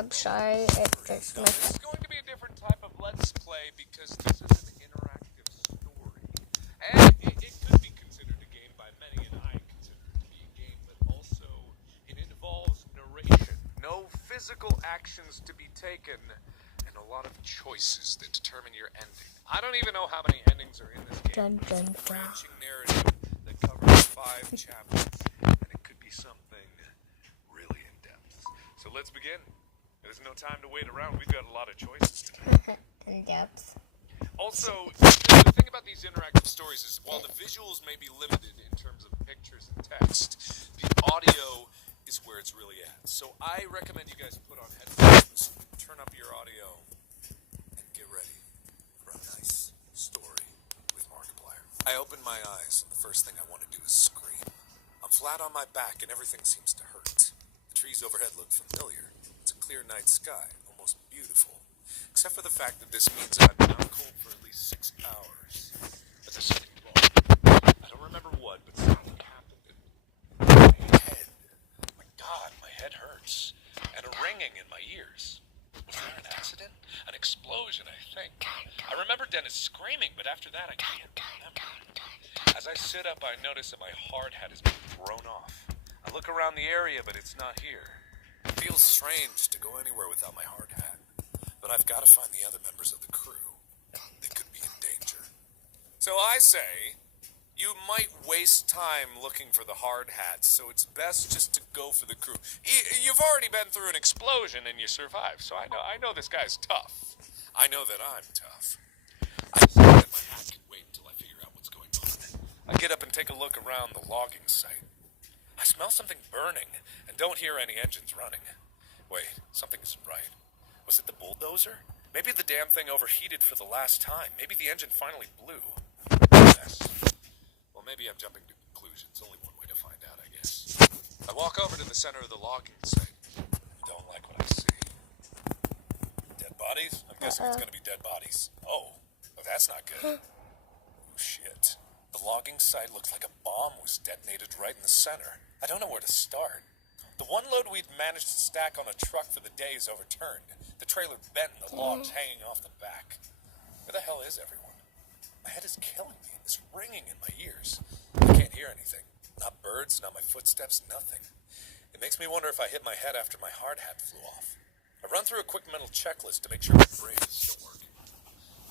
I'm sorry, it just It's going to be a different type of Let's Play because this is an interactive story. And it could be considered a game by many, and I consider it to be a game, but also it involves narration. No physical actions to be taken, and a lot of choices that determine your ending. I don't even know how many endings are in this game. Dun, dun, It's a dun. branching narrative that covers 5 chapters, and it could be something really in-depth. So let's begin. There's no time to wait around. We've got a lot of choices to make. In depth. Also, the thing about these interactive stories is while the visuals may be limited in terms of pictures and text, the audio is where it's really at. So I recommend you guys put on headphones, turn up your audio, and get ready for a nice story with Markiplier. I open my eyes, and the first thing I want to do is scream. I'm flat on my back, and everything seems to hurt. The trees overhead look familiar. It's a clear night sky, almost beautiful. Except for the fact that this means I've been out cold for at least 6 hours. But there's something wrong. I don't remember what, but something happened. My head. My God, my head hurts. And a ringing in my ears. Was there an accident? An explosion, I think. I remember Dennis screaming, but after that I can't remember. As I sit up, I notice that my hard hat has been thrown off. I look around the area, but it's not here. It feels strange to go anywhere without my hard hat. But I've got to find the other members of the crew. They could be in danger. So I say, you might waste time looking for the hard hats, so it's best just to go for the crew. You've already been through an explosion and you survived, so I know this guy's tough. I know that I'm tough. I decide that my hat can wait until I figure out what's going on. I get up and take a look around the logging site. I smell something burning and don't hear any engines running. Wait, something isn't right. Was it the bulldozer? Maybe the damn thing overheated for the last time. Maybe the engine finally blew. Yes. Well, maybe I'm jumping to conclusions. Only one way to find out, I guess. I walk over to the center of the logging site. Don't like what I see. Dead bodies? I'm guessing it's going to be dead bodies. Oh, that's not good. Oh, shit. The logging site looks like a bomb was detonated right in the center. I don't know where to start. The one load we'd managed to stack on a truck for the day is overturned. The trailer bent and the logs hanging off the back. Where the hell is everyone? My head is killing me. This ringing in my ears. I can't hear anything. Not birds, not my footsteps, nothing. It makes me wonder if I hit my head after my hard hat flew off. I run through a quick mental checklist to make sure my brain is still working.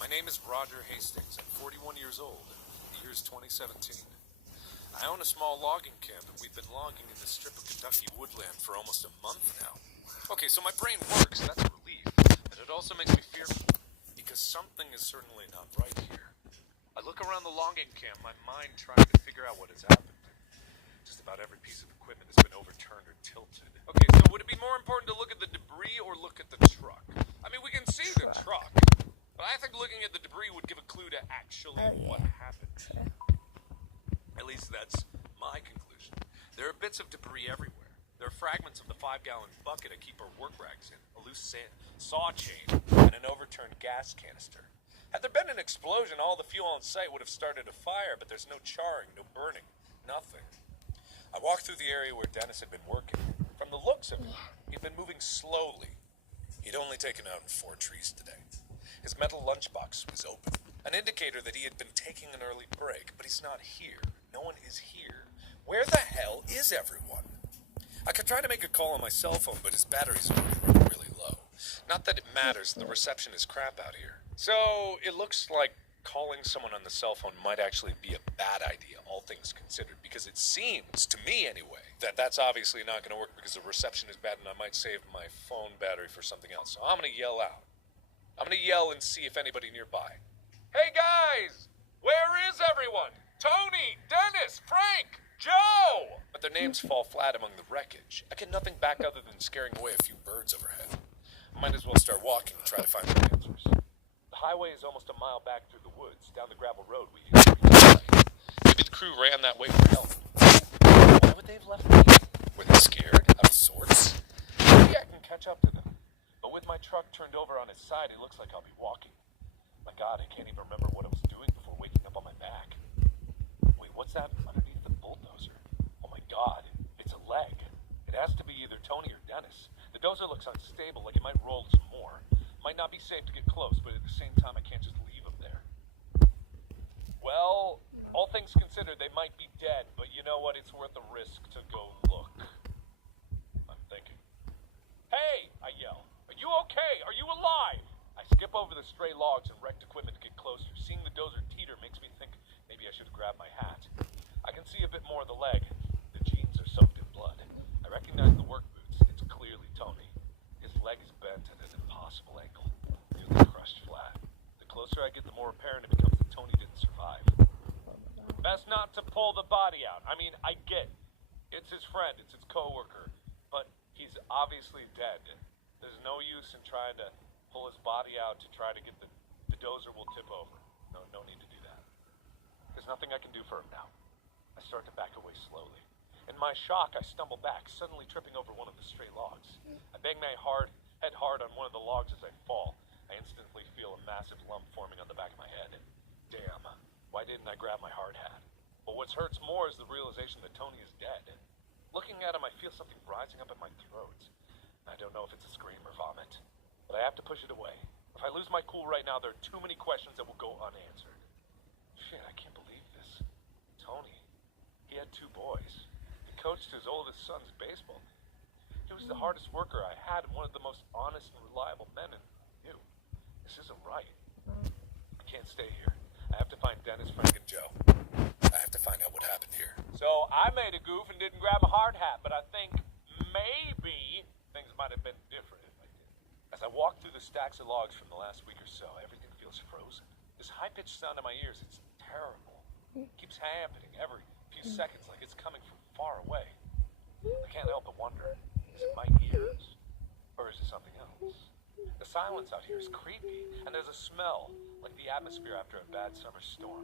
My name is Roger Hastings. I'm 41 years old. The year's 2017. I own a small logging camp, and we've been logging in this strip of Kentucky woodland for almost a month now. Okay, so my brain works, that's a relief, but it also makes me fearful, because something is certainly not right here. I look around the logging camp, my mind trying to figure out what has happened. Just about every piece of equipment has been overturned or tilted. Okay, so would it be more important to look at the debris or look at the truck? I mean, we can see the truck, but I think looking at the debris would give a clue to actually what happened. At least that's my conclusion. There are bits of debris everywhere. There are fragments of the 5-gallon bucket I keep our work rags in, a loose saw chain, and an overturned gas canister. Had there been an explosion, all the fuel on site would have started a fire, but there's no charring, no burning, nothing. I walked through the area where Dennis had been working. From the looks of it, he'd been moving slowly. He'd only taken out 4 trees today. His metal lunchbox was open, an indicator that he had been taking an early break, but he's not here. No one is here. Where the hell is everyone? I could try to make a call on my cell phone, but his battery's already really low. Not that it matters, the reception is crap out here. So, it looks like calling someone on the cell phone might actually be a bad idea, all things considered, because it seems, to me anyway, that that's obviously not going to work because the reception is bad and I might save my phone battery for something else. So I'm going to yell out. I'm going to yell and see if anybody nearby. Hey guys! Where is everyone? Tony, Dennis, Frank, Joe! But their names fall flat among the wreckage. I get nothing back other than scaring away a few birds overhead. I might as well start walking and try to find some answers. The highway is almost a mile back through the woods, down the gravel road we used to reach the site. Maybe the crew ran that way for help. Why would they have left me? Were they scared? Out of sorts? Maybe I can catch up to them. But with my truck turned over on its side, it looks like I'll be walking. My God, I can't even remember what I was doing before waking up on my back. Wait, what's that underneath the bulldozer? Oh my God, it's a leg. It has to be either Tony or Dennis. The The dozer looks unstable, like it might roll some more. Might not be safe to get close, but at the same time, I can't just leave them there. Well, all things considered, they might be dead, but you know what? It's worth the risk to go look. I'm thinking. Hey! I yell. Are you okay? Are you alive? I skip over the stray logs and wrecked equipment to get closer. Seeing the dozer teeter makes me think maybe I should have grabbed my hat. I can see a bit more of the leg. The jeans are soaked in blood. I recognize the work boots. It's clearly Tony. His leg is bent at an impossible angle. Nearly crushed flat. The closer I get, the more apparent it becomes that Tony didn't survive. Best not to pull the body out. I mean, I get it's his friend, it's his coworker, but he's obviously dead. There's no use in trying to pull his body out to try to get the dozer will tip over. No need to do that. There's nothing I can do for him now. I start to back away slowly. In my shock, I stumble back, suddenly tripping over one of the stray logs. I bang my head hard on one of the logs as I fall. I instantly feel a massive lump forming on the back of my head. Damn, why didn't I grab my hard hat? But what hurts more is the realization that Tony is dead. Looking at him, I feel something rising up in my throat. I don't know if it's a scream or vomit, but I have to push it away. If I lose my cool right now, there are too many questions that will go unanswered. Shit, I can't believe this. Tony, he had 2 boys. He coached his oldest son's baseball. He was the hardest worker I had and one of the most honest and reliable men in you. This isn't right. I can't stay here. I have to find Dennis, Frank, and Joe. I have to find out what happened here. So I made a goof and didn't grab a hard hat, but I think maybe things might have been different if I did. As I walk through the stacks of logs from the last week or so, everything feels frozen. This high-pitched sound in my ears, it's terrible. It keeps happening every few seconds like it's coming from far away. I can't help but wonder, is it my ears? Or is it something else? The silence out here is creepy, and there's a smell, like the atmosphere after a bad summer storm.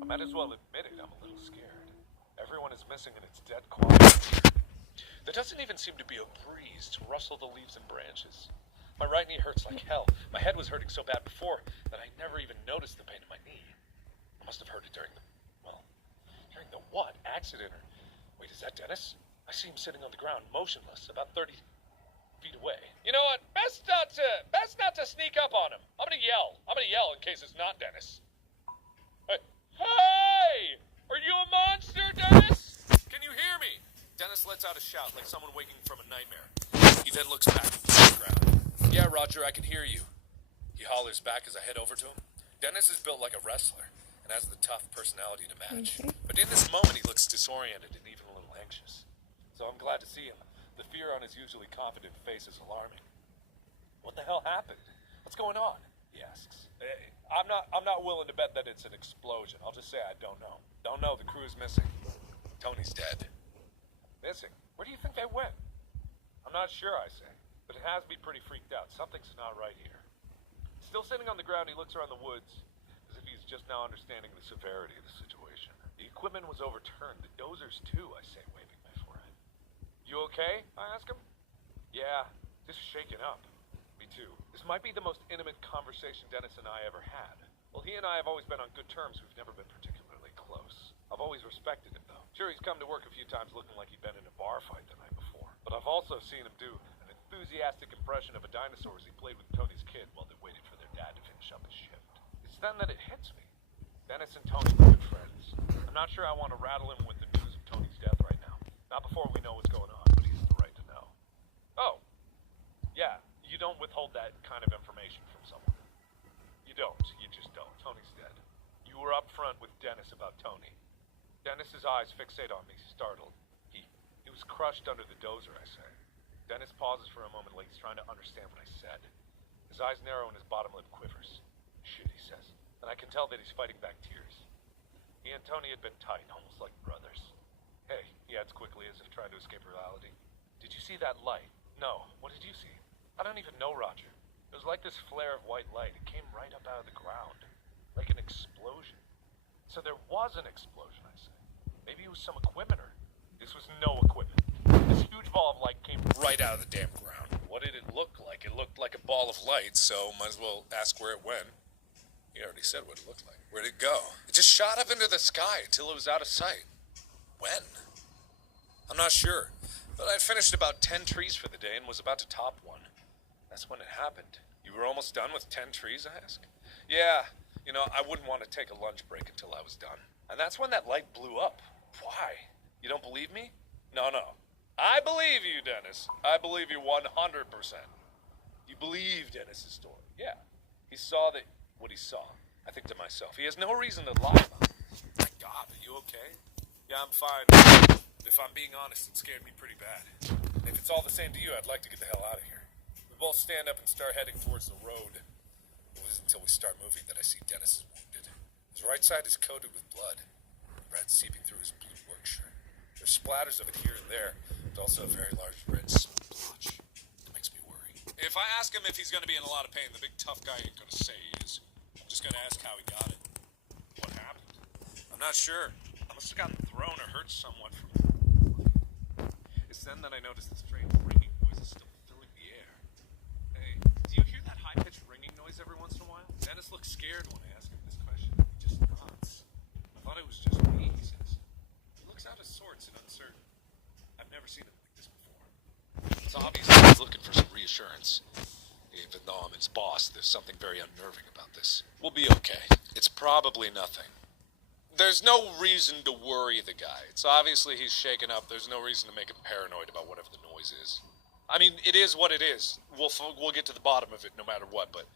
I might as well admit it, I'm a little scared. Everyone is missing and it's dead quiet here. There doesn't even seem to be a breeze to rustle the leaves and branches. My right knee hurts like hell. My head was hurting so bad before that I never even noticed the pain in my knee. I must have heard it during hearing the what? Accident or... Wait, is that Dennis? I see him sitting on the ground, motionless, about 30 feet away. You know what? Best not to sneak up on him. I'm gonna yell in case it's not Dennis. Hey! Are you a monster, Dennis? Can you hear me? Dennis lets out a shout like someone waking from a nightmare. He then looks back to the ground. Yeah, Roger, I can hear you. He hollers back as I head over to him. Dennis is built like a wrestler and has the tough personality to match. But in this moment, he looks disoriented and even a little anxious. So I'm glad to see him. The fear on his usually confident face is alarming. What the hell happened? What's going on? He asks. I'm not willing to bet that it's an explosion. I'll just say I don't know. Don't know. The crew's missing. Tony's dead. Missing? Where do you think they went? I'm not sure, I say. But it has me pretty freaked out. Something's not right here. Still sitting on the ground, he looks around the woods as if he's just now understanding the severity of the situation. The equipment was overturned. The dozers, too, I say, waving my forehead. You okay? I ask him. Yeah, just shaken up. Me too. This might be the most intimate conversation Dennis and I ever had. Well, he and I have always been on good terms. We've never been particularly close. I've always respected him, though. Sure, he's come to work a few times looking like he'd been in a bar fight the night before. But I've also seen him do an enthusiastic impression of a dinosaur as he played with Tony's kid while they waited for their dad to finish up his shift. It's then that it hits me. Dennis and Tony were good friends. I'm not sure I want to rattle him with the news of Tony's death right now. Not before we know what's going on, but he has the right to know. Oh, yeah, you don't withhold that kind of information from someone. You don't. You just don't. Tony's dead. You were up front with Dennis about Tony. Dennis's eyes fixate on me, startled. He was crushed under the dozer, I say. Dennis pauses for a moment like he's trying to understand what I said. His eyes narrow and his bottom lip quivers. Shit, he says. And I can tell that he's fighting back tears. He and Tony had been tight, almost like brothers. Hey, he adds quickly as if trying to escape reality. Did you see that light? No. What did you see? I don't even know, Roger. It was like this flare of white light. It came right up out of the ground. Like an explosion. So there was an explosion, I say. Maybe it was some equipment or... This was no equipment. This huge ball of light came right out of the damn ground. What did it look like? It looked like a ball of light, so might as well ask where it went. He already said what it looked like. Where'd it go? It just shot up into the sky until it was out of sight. When? I'm not sure. But I'd finished about 10 trees for the day and was about to top one. That's when it happened. You were almost done with 10 trees, I asked. Yeah, I wouldn't want to take a lunch break until I was done. And that's when that light blew up. Why? You don't believe me? No. I believe you, Dennis. I believe you 100%. You believe Dennis's story. Yeah. He saw what he saw. I think to myself, he has no reason to lie about it. My God, are you okay? Yeah, I'm fine. If I'm being honest, it scared me pretty bad. If it's all the same to you, I'd like to get the hell out of here. We both stand up and start heading towards the road. It wasn't until we start moving that I see Dennis is wounded. His right side is coated with blood. Red seeping through his blue work shirt. There's splatters of it here and there, but also a very large red splotch. It makes me worry. If I ask him if he's going to be in a lot of pain, the big tough guy ain't going to say he is. I'm just going to ask how he got it. What happened? I'm not sure. I must have gotten thrown or hurt somewhat from it. It's then that I noticed the strange ringing noise is still filling the air. Hey, do you hear that high-pitched ringing noise every once in a while? Dennis looks scared when I ask him this question. He just nods. I thought it was just me, he says. He looks out of sorts and uncertain. I've never seen him like this before. It's obvious that he's looking for some reassurance. Even though I'm his boss, there's something very unnerving about this. We'll be okay. It's probably nothing. There's no reason to worry the guy. It's obviously he's shaken up. There's no reason to make him paranoid about whatever the noise is. I mean, it is what it is. We'll get to the bottom of it no matter what, but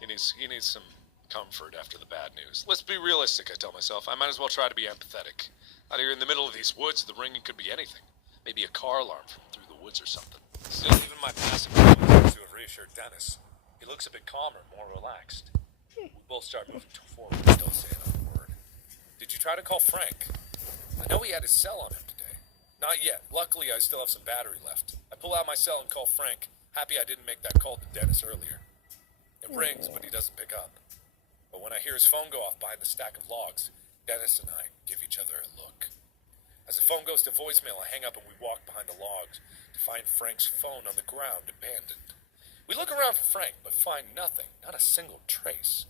he needs some comfort after the bad news. Let's be realistic, I tell myself. I might as well try to be empathetic. Out here in the middle of these woods, the ringing could be anything. Maybe a car alarm from through the woods or something. Still, even my passive movement seems to have reassured Dennis. He looks a bit calmer, more relaxed. We both start moving forward, still saying another word. Did you try to call Frank? I know he had his cell on him today. Not yet. Luckily, I still have some battery left. I pull out my cell and call Frank, happy I didn't make that call to Dennis earlier. It rings, but he doesn't pick up. But when I hear his phone go off behind the stack of logs, Dennis and I give each other a look. As the phone goes to voicemail, I hang up and we walk behind the logs to find Frank's phone on the ground, abandoned. We look around for Frank, but find nothing, not a single trace.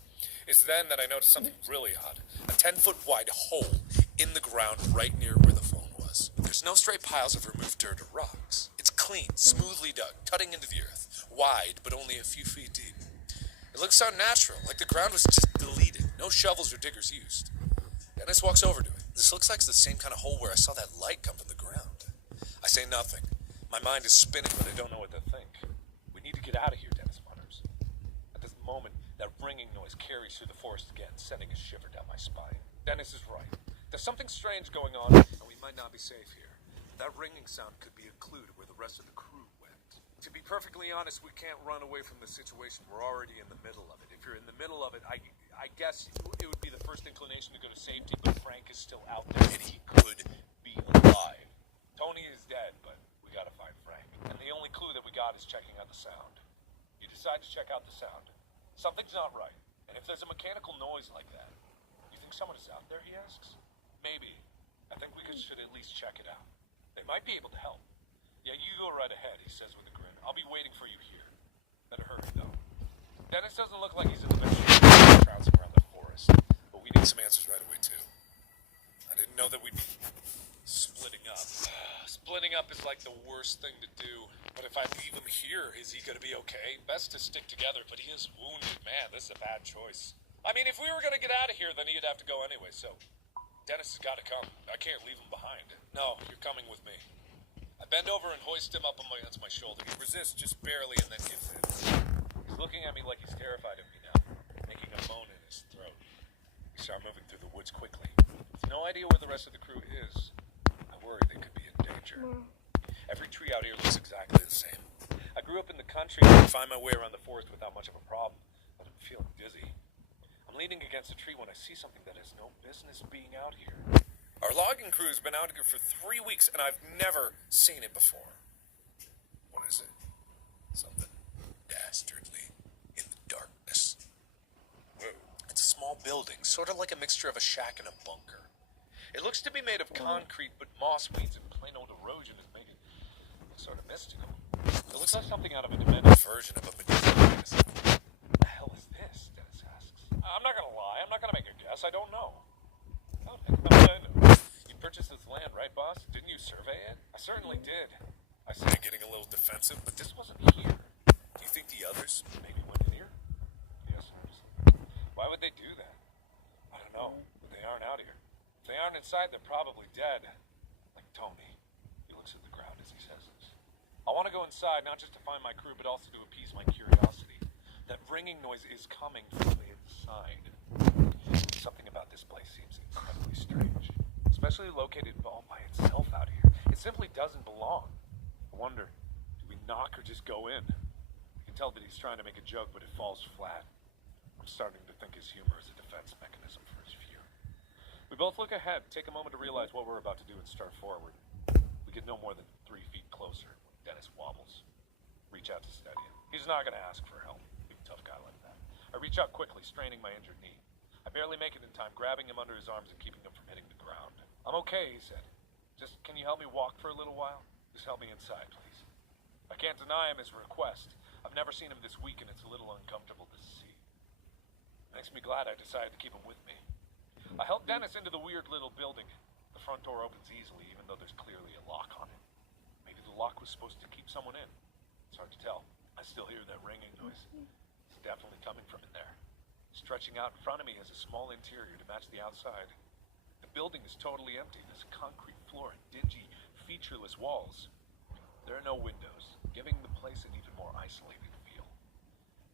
It's then that I notice something really odd. A 10-foot wide hole in the ground right near where the phone was. There's no stray piles of removed dirt or rocks. It's clean, smoothly dug, cutting into the earth, wide, but only a few feet deep. It looks so natural, like the ground was just deleted, no shovels or diggers used. Dennis walks over to it. This looks like the same kind of hole where I saw that light come from the ground. I say nothing. My mind is spinning, but I don't know what to think. We need to get out of here, Dennis mutters. At this moment, that ringing noise carries through the forest again, sending a shiver down my spine. Dennis is right. There's something strange going on, and we might not be safe here. That ringing sound could be a clue to where the rest of the crew went. To be perfectly honest, we can't run away from the situation. We're already in the middle of it. If you're in the middle of it, I guess it would be the first inclination to go to safety, but Frank is still out there, and he could be alive. Tony is dead, but we gotta find Frank. And the only clue that we got is checking out the sound. You decide to check out the sound. Something's not right. And if there's a mechanical noise like that, you think someone is out there, he asks? Maybe. I think we should at least check it out. They might be able to help. Yeah, you go right ahead, he says with a grin. I'll be waiting for you here. Better hurry, though. Dennis doesn't look like he's in the best shape trouncing around the forest, but we need some answers right away, too. I didn't know that we'd be splitting up. Splitting up is like the worst thing to do. But if I leave him here, is he gonna be okay? Best to stick together, but he is wounded. Man, this is a bad choice. I mean, if we were gonna get out of here, then he'd have to go anyway, so Dennis has gotta come. I can't leave him behind. No, you're coming with me. I bend over and hoist him up against my shoulder. He resists just barely and then gives in. He's looking at me like he's terrified of me now, making a moan in his throat. We start moving through the woods quickly. With no idea where the rest of the crew is, I worry they could be in danger. Every tree out here looks exactly the same. I grew up in the country and could find my way around the forest without much of a problem, but I'm feeling dizzy. I'm leaning against a tree when I see something that has no business being out here. Our logging crew has been out here for 3 weeks, and I've never seen it before. What is it? Something dastardly in the darkness. Whoa. It's a small building, sort of like a mixture of a shack and a bunker. It looks to be made of concrete, but moss weeds and plain old erosion is making it sort of mystical. It looks like something out of a demented version of a medieval fantasy. What the hell is this? Dennis asks. I'm not gonna lie. I'm not gonna make a guess. I don't know. Oh, think about what I know. You purchased this land, right, boss? Didn't you survey it? I certainly did. I say, getting a little defensive, but this wasn't here. Do you think the others maybe went in here? Yes, sir. Why would they do that? I don't know, but they aren't out here. If they aren't inside, they're probably dead. Like Tony. He looks at the ground as he says this. I want to go inside, not just to find my crew, but also to appease my curiosity. That ringing noise is coming from inside. Something about this place seems incredibly strange. Especially located all by itself out here. It simply doesn't belong. I wonder, do we knock or just go in? You can tell that he's trying to make a joke, but it falls flat. I'm starting to think his humor is a defense mechanism for his fear. We both look ahead, take a moment to realize what we're about to do, and start forward. We get no more than 3 feet closer when Dennis wobbles. Reach out to steady him. He's not going to ask for help. Big tough guy like that. I reach out quickly, straining my injured knee. I barely make it in time, grabbing him under his arms and keeping him from hitting the ground. I'm okay, he said. Just, can you help me walk for a little while? Just help me inside, please. I can't deny him his request. I've never seen him this weak, and it's a little uncomfortable to see. Makes me glad I decided to keep him with me. I help Dennis into the weird little building. The front door opens easily, even though there's clearly a lock on it. Maybe the lock was supposed to keep someone in. It's hard to tell. I still hear that ringing noise. It's definitely coming from in there. Stretching out in front of me is a small interior to match the outside. The building is totally empty. There's a concrete floor and dingy, featureless walls. There are no windows, giving the place an even more isolated feel.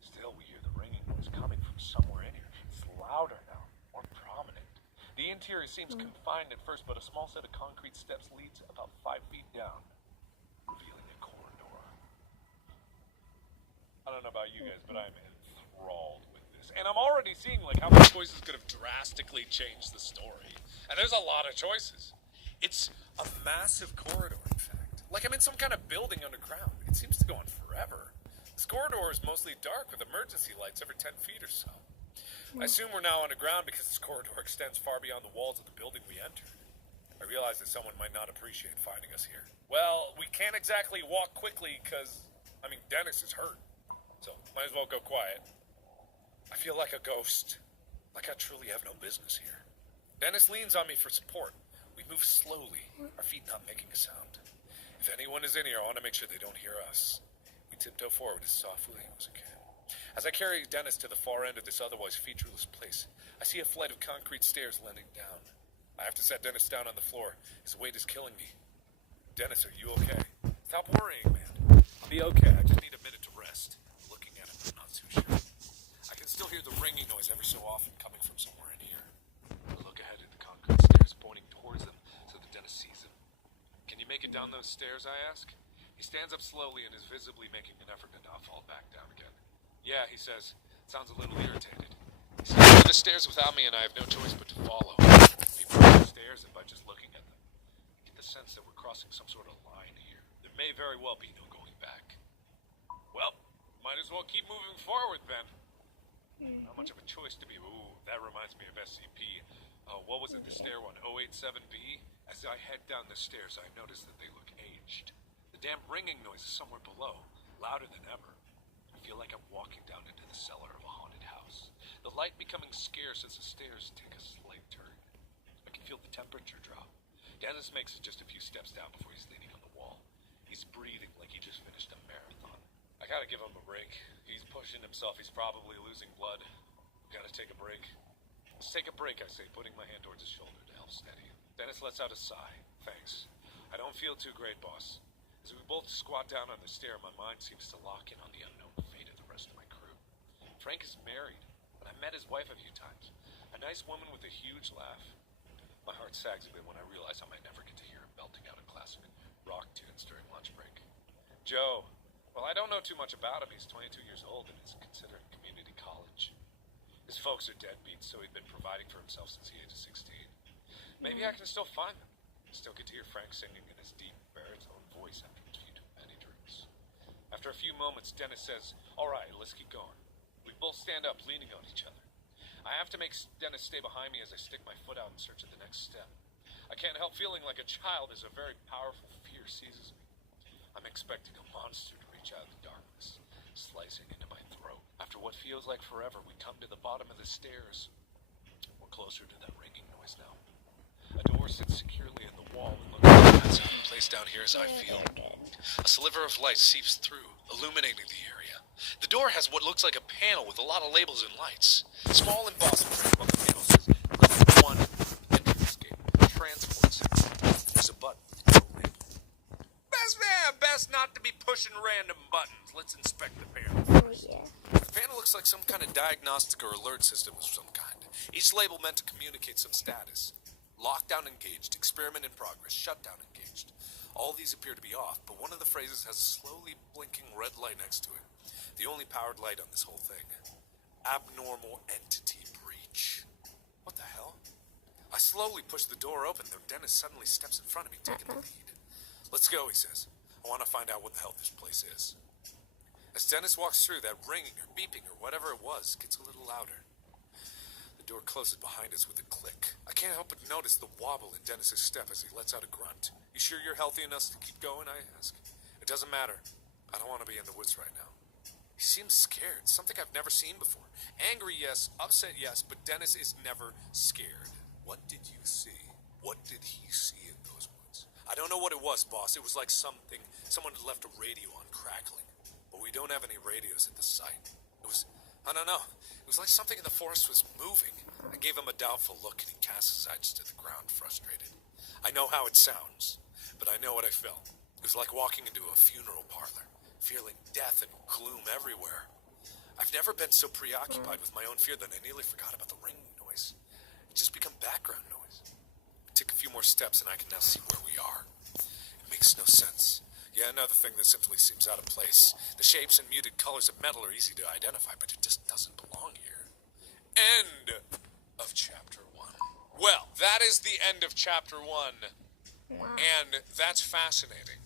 Still, we hear the ringing noise coming from somewhere in here. It's louder now, more prominent. The interior seems confined at first, but a small set of concrete steps leads about 5 feet down, revealing a corridor. I don't know about you guys, but I'm enthralled with this. And I'm already seeing like how many choices could have drastically changed the story. And there's a lot of choices. It's a massive corridor, in fact. Like I'm in some kind of building underground. It seems to go on forever. This corridor is mostly dark with emergency lights every 10 feet or so. I assume we're now underground because this corridor extends far beyond the walls of the building we entered. I realize that someone might not appreciate finding us here. Well, we can't exactly walk quickly because, Dennis is hurt. So, might as well go quiet. I feel like a ghost. Like I truly have no business here. Dennis leans on me for support. We move slowly, our feet not making a sound. If anyone is in here, I want to make sure they don't hear us. We tiptoe forward as softly as we can. As I carry Dennis to the far end of this otherwise featureless place, I see a flight of concrete stairs leading down. I have to set Dennis down on the floor. His weight is killing me. Dennis, are you okay? Stop worrying, man. I'll be okay. I just need a minute to rest. Looking at him, I'm not too sure. I can still hear the ringing noise every so often coming from somewhere in here. I look ahead at the concrete stairs, pointing towards them so that Dennis sees them. Can you make it down those stairs, I ask? He stands up slowly and is visibly making an effort to not fall back down again. Yeah, he says. Sounds a little irritated. He steps up the stairs without me and I have no choice but to follow. People on the stairs, and by just looking at them, I get the sense that we're crossing some sort of line here. There may very well be no going back. Well, might as well keep moving forward then. Not much of a choice to be. Ooh, that reminds me of SCP. What was it, the stair one? 087B? As I head down the stairs, I notice that they look aged. The damn ringing noise is somewhere below, louder than ever. I feel like I'm walking down into the cellar of a haunted house. The light becoming scarce as the stairs take a slight turn. I can feel the temperature drop. Dennis makes it just a few steps down before he's leaning on the wall. He's breathing like he just finished a marathon. I gotta give him a break. He's pushing himself. He's probably losing blood. Gotta take a break. Let's take a break, I say, putting my hand towards his shoulder to help steady him. Dennis lets out a sigh. Thanks. I don't feel too great, boss. As we both squat down on the stair, my mind seems to lock in on the unknown fate of the rest of my crew. Frank is married, and I've met his wife a few times. A nice woman with a huge laugh. My heart sags a bit when I realize I might never get to hear him belting out a classic rock tunes during lunch break. Joe. Well, I don't know too much about him. He's 22 years old and is considered community college. His folks are deadbeats, so he'd been providing for himself since the age of 16. Maybe I can still find them. Still get to hear Frank singing in his deep baritone voice after a few too many drinks. After a few moments, Dennis says, "All right, let's keep going." We both stand up, leaning on each other. I have to make Dennis stay behind me as I stick my foot out in search of the next step. I can't help feeling like a child as a very powerful fear seizes me. I'm expecting a monster to reach out of the darkness, slicing into my throat. After what feels like forever, we come to the bottom of the stairs. We're closer to that ringing noise now. A door sits securely in the wall and looks That's out of place down here as I feel. A sliver of light seeps through, illuminating the area. The door has what looks like a panel with a lot of labels and lights. Small embossed print above the panel says, Level 1, entry escape, transports. There's a button with no label. Best not to be pushing random buttons. Let's inspect the panel. Oh, yeah. The panel looks like some kind of diagnostic or alert system of some kind. Each label meant to communicate some status. Lockdown engaged, experiment in progress, shutdown engaged. All these appear to be off, but one of the phrases has a slowly blinking red light next to it. The only powered light on this whole thing. Abnormal entity breach. What the hell? I slowly push the door open, though Dennis suddenly steps in front of me, taking the lead. Let's go, he says. I want to find out what the hell this place is. As Dennis walks through, that ringing or beeping or whatever it was gets a little louder. The door closes behind us with a click. I can't help but notice the wobble in Dennis's step as he lets out a grunt. You sure you're healthy enough to keep going, I ask. It doesn't matter. I don't want to be in the woods right now. He seems scared, something I've never seen before. Angry, yes. Upset, yes. But Dennis is never scared. What did you see? What did he see in those woods? I don't know what it was, boss. It was like someone had left a radio on crackling. But we don't have any radios at the site. It was, I don't know. It was like something in the forest was moving. I gave him a doubtful look and he cast his eyes to the ground, frustrated. I know how it sounds, but I know what I felt. It was like walking into a funeral parlor, feeling death and gloom everywhere. I've never been so preoccupied with my own fear that I nearly forgot about the ringing noise. It just became background noise. I took a few more steps and I can now see where we are. It makes no sense. Yeah, another thing that simply seems out of place. The shapes and muted colors of metal are easy to identify, but it just doesn't belong here. End of chapter 1. Well, that is the end of chapter 1. Wow. And that's fascinating.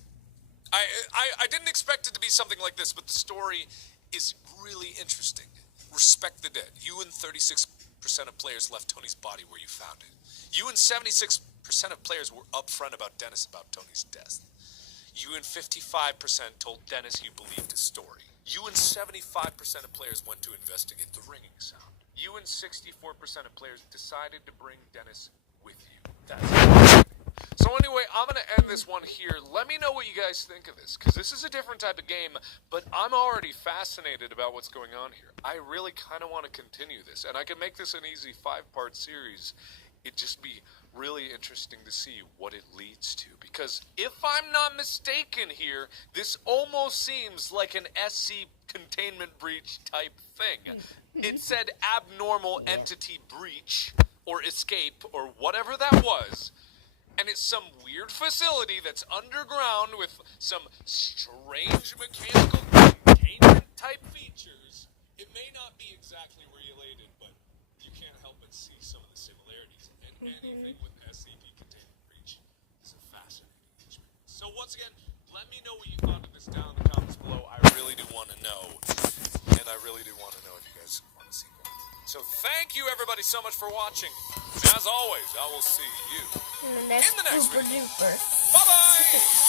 I didn't expect it to be something like this, but the story is really interesting. Respect the dead. You and 36% of players left Tony's body where you found it. You and 76% of players were upfront about Dennis about Tony's death. You and 55% told Dennis you believed his story. You and 75% of players went to investigate the ringing sound. You and 64% of players decided to bring Dennis with you. That's fascinating. So anyway, I'm going to end this one here. Let me know what you guys think of this, because this is a different type of game, but I'm already fascinated about what's going on here. I really kind of want to continue this, and I can make this an easy 5-part series. It'd just be really interesting to see what it leads to, because if I'm not mistaken here, this almost seems like an SC containment breach type thing. It said abnormal entity breach or escape or whatever that was. And it's some weird facility that's underground with some strange mechanical containment type features. It may not be exactly related, but you can't help but see some of the similarities. And anything with SCP containment breach is a fascinating experience. So once again, let me know what you thought of this down in the comments below. I really do want to know. And I really do want to know if you guys want to see more. So thank you everybody so much for watching. As always, I will see you In the next video. Super Duper. Bye-bye!